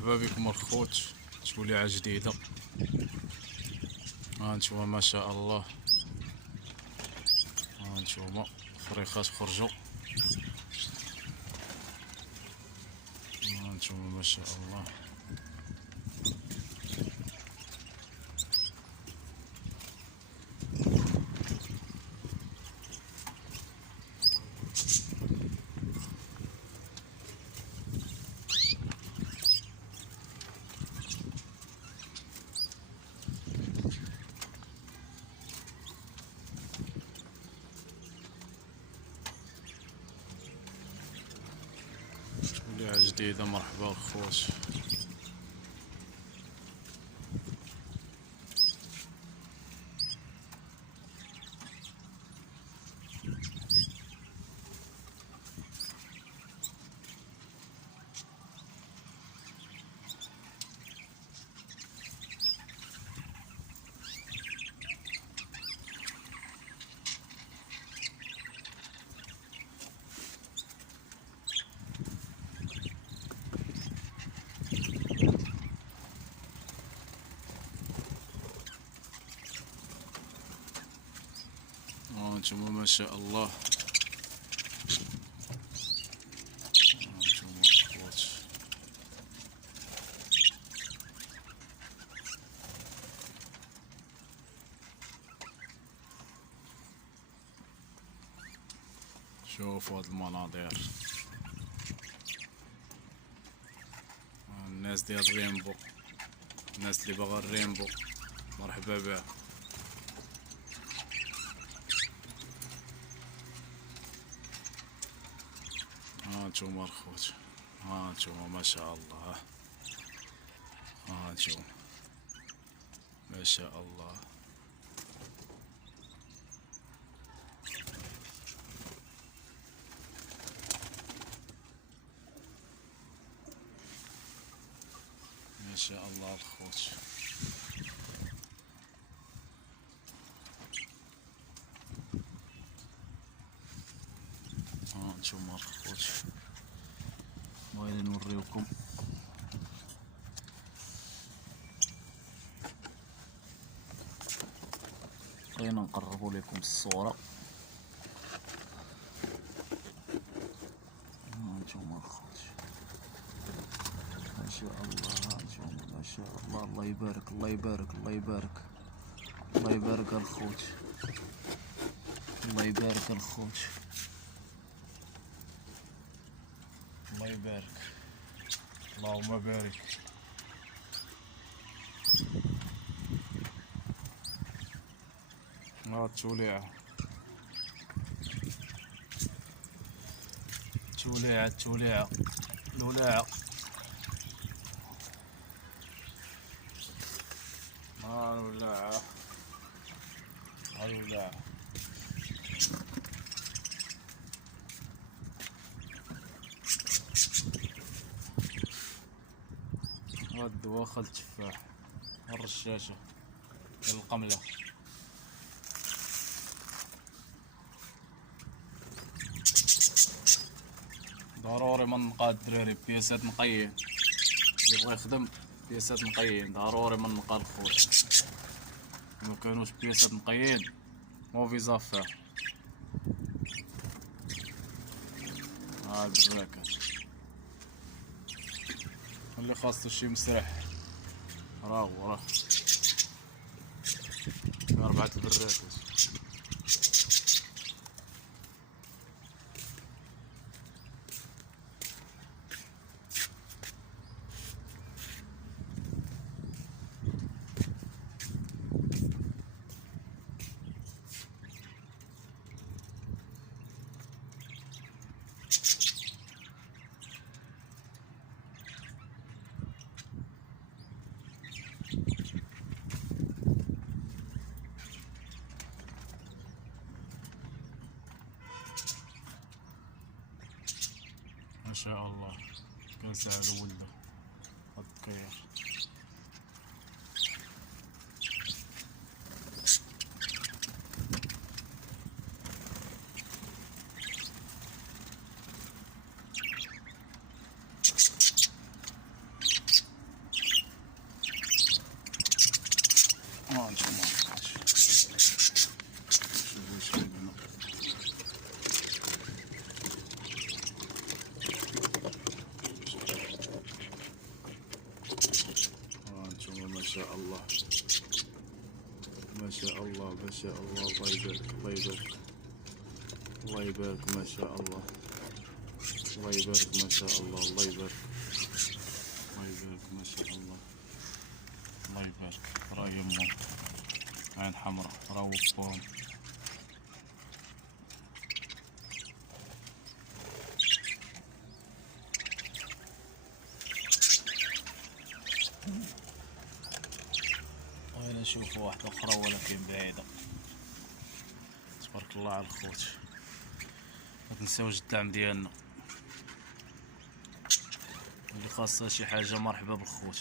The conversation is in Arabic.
مرحبا بكم الخوت، توليعة جديدة. ها نتوما ما شاء الله، ها نتوما فريخات خرجوا، ها نتوما ما شاء الله. توليعة جديدة، مرحبا الخوت. هانتوما ما شاء الله، هانتوما الخوت. شوفوا هاد المناظر، الناس ديال الريمبو، الناس اللي باغا الريمبو مرحبا بها. هانتوما الخوت، هانتوما ما شاء الله، هانتوما ما شاء الله. ما شاء الله الخوت. هانتوما الخوت، بغينا نوريوكم بغينا نقربوا لكم الصورة. هانتوما الخوت ما شاء الله، هانتوما ما شاء الله. الله يبارك، الله يبارك، الله يبارك، الله يبارك الخوت، الله يبارك الخوت، الله يبارك، اللهم بارك. ها التوليعة، التوليعة، التوليعة، الولاعة. ها الولاعة، ها الولاعة. ها الدواخل التفاح، ها الرشاشة ديال القملة. ضروري ما نلقى الدراري بياسات نقيين، اللي بغا يخدم بياسات نقيين ضروري ما نلقى الخوت. ما كانوش بياسات نقيين موفي زافير. ها البراكات اللي خاصو شي مسرح راه هو، راه 4 البراكات. ما شاء الله كنساعدو ولا هاد الدكاير. انتم ما شاء الله ما شاء الله ما شاء الله. الله يبارك الله يبارك الله يبارك ما شاء الله. الله يبارك ما شاء الله. الله يبارك الله يبارك ما شاء الله. الله يبارك. راه يمهم عين حمراء راه وبهم. وهنا نشوفوا واحدة أخرى ولكن بعيدة. تبارك الله على الخوت. ما تنساوش الدعم ديالنا، اللي خاصها شي حاجة مرحبا بالخوت.